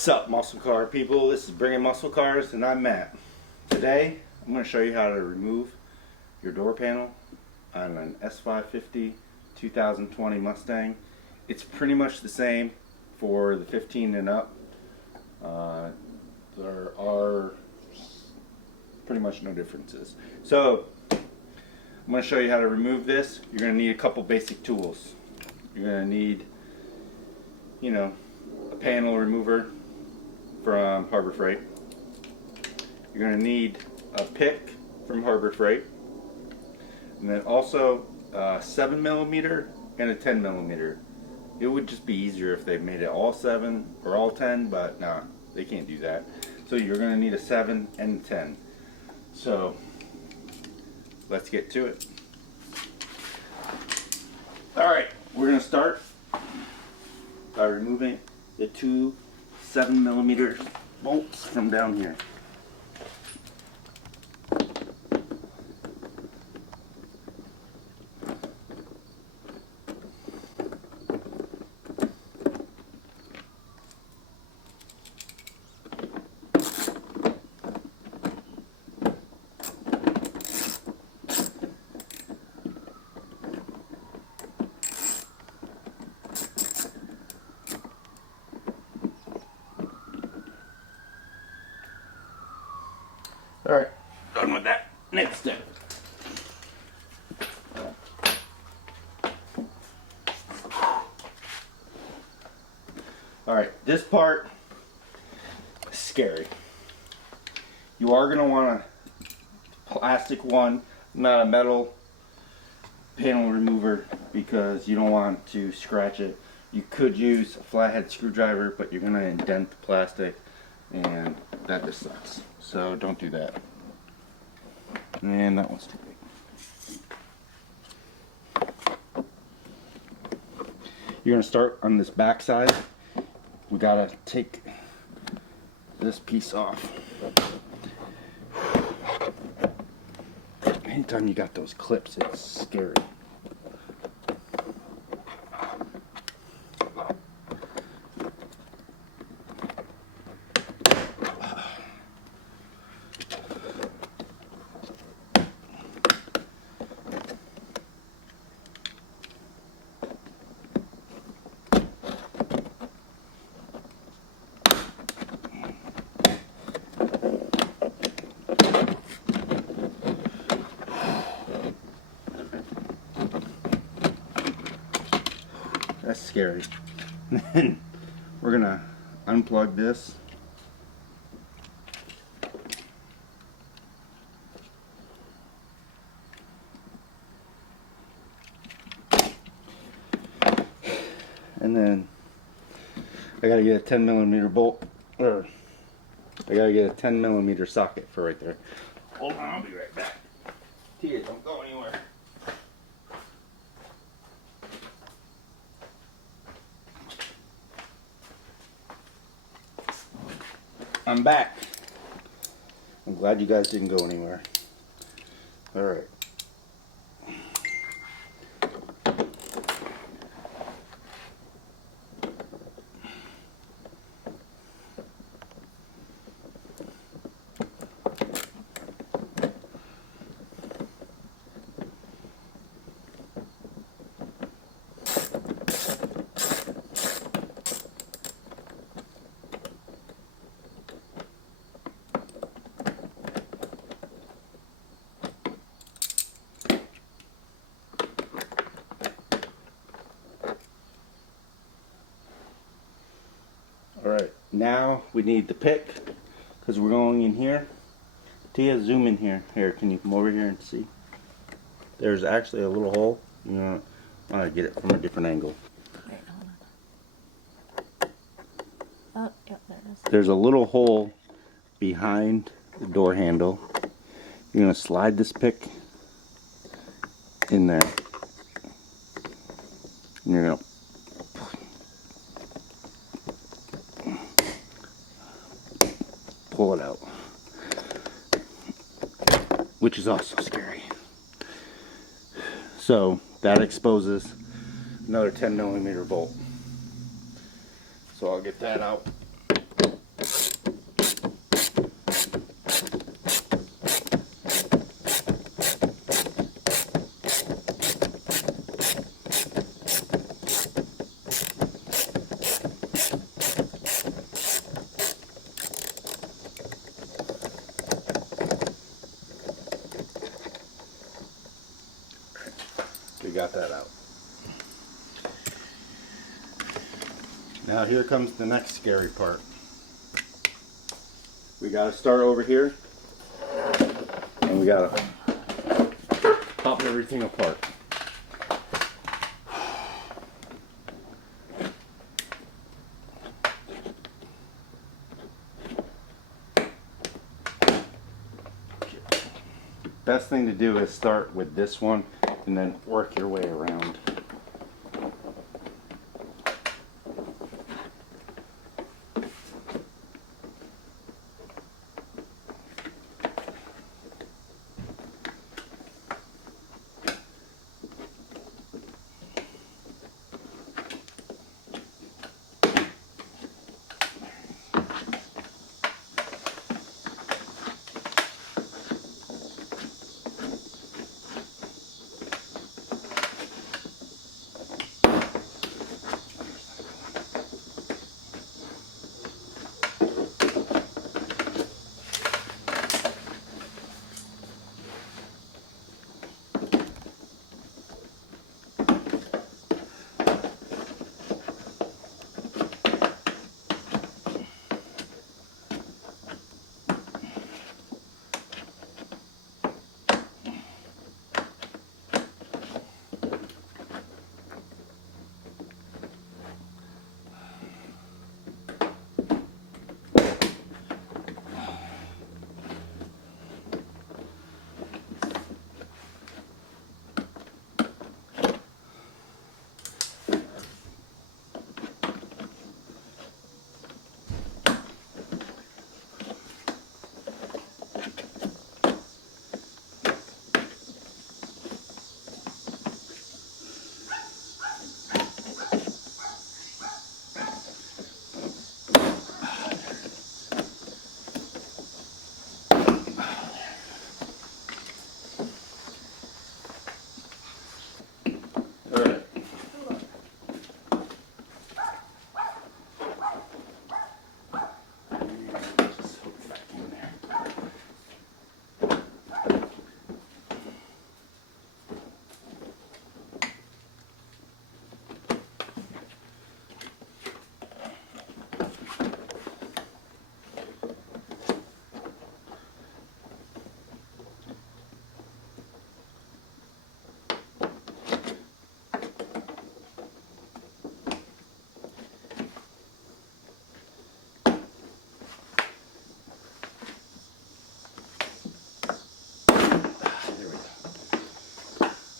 What's up, muscle car people? This is Bringing Muscle Cars and I'm Matt. Today I'm going to show you how to remove your door panel on an S550 2020 Mustang. It's pretty much the same for the 15 and up. There are pretty much no differences. So I'm going to show you how to remove this. You're going to need a couple basic tools. You're going to need, a panel remover from Harbor Freight. You're going to need a pick from Harbor Freight, and then also a 7mm and a 10mm. It would just be easier if they made it all 7 or all 10, but nah, they can't do that. So you're going to need a 7 and a 10. So let's get to it. Alright, we're going to start by removing the two 7mm bolts from down here. Alright, done with that. Next step. Alright, this part is scary. You are going to want a plastic one, not a metal panel remover, because you don't want to scratch it. You could use a flathead screwdriver, but you're going to indent the plastic, and that just sucks. So don't do that. And that one's too big. You're going to start on this back side. We got to take this piece off. Anytime you got those clips, it's scary. That's scary. Then we're gonna unplug this. And then I gotta get a 10mm bolt, or I gotta get a 10mm socket for right there. Hold on, I'll be right back. Tia, don't go anywhere. I'm back. I'm glad you guys didn't go anywhere. Alright. Alright, now we need the pick, because we're going in here. Tia, zoom in here. Here, can you come over here and see? There's actually a little hole. You know, I want to get it from a different angle. Wait, hold on. Oh, yep, there it is. There's a little hole behind the door handle. You're going to slide this pick in there. And you're going to pull it out, which is also scary. So that exposes another 10mm bolt. So I'll get that out. got that out. Now here comes the next scary part. We gotta start over here, and we gotta pop everything apart. Best thing to do is start with this one and then work your way around.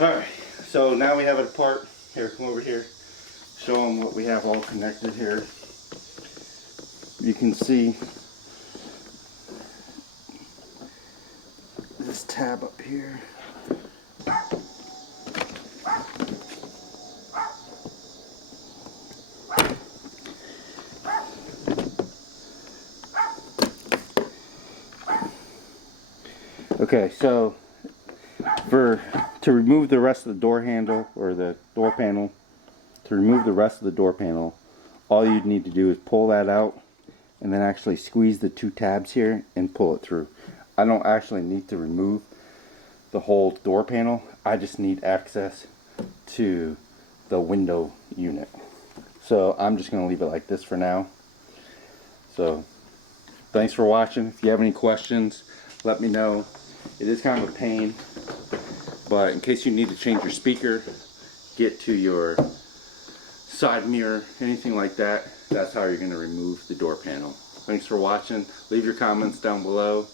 Alright, so now we have it apart. Here, come over here. Show them what we have all connected here. You can see this tab up here. Okay, so to remove the rest of the door handle or the door panel, to remove the rest of the door panel, all you'd need to do is pull that out and then actually squeeze the two tabs here and pull it through. I don't actually need to remove the whole door panel. I just need access to the window unit. So I'm just going to leave it like this for now. So thanks for watching. If you have any questions, let me know. It is kind of a pain, but in case you need to change your speaker, get to your side mirror, anything like that, that's how you're going to remove the door panel. Thanks for watching. Leave your comments down below,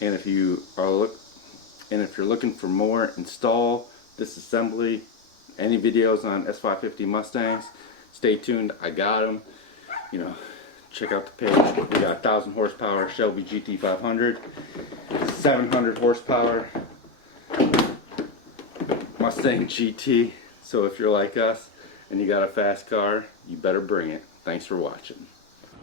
and if you're looking for more install, disassembly, any videos on S550 Mustangs, stay tuned. I got them. You know, check out the page. We got 1,000 horsepower Shelby GT500, 700 horsepower Mustang GT. So if you're like us and you got a fast car, you better bring it. Thanks for watching.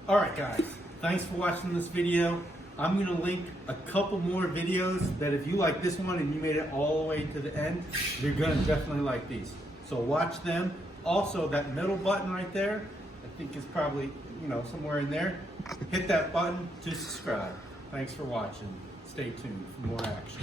Alright guys, thanks for watching this video. I'm going to link a couple more videos that if you like this one and you made it all the way to the end, you're going to definitely like these. So watch them. Also, that middle button right there, I think is probably, you know, somewhere in there. Hit that button to subscribe. Thanks for watching. Stay tuned for more action.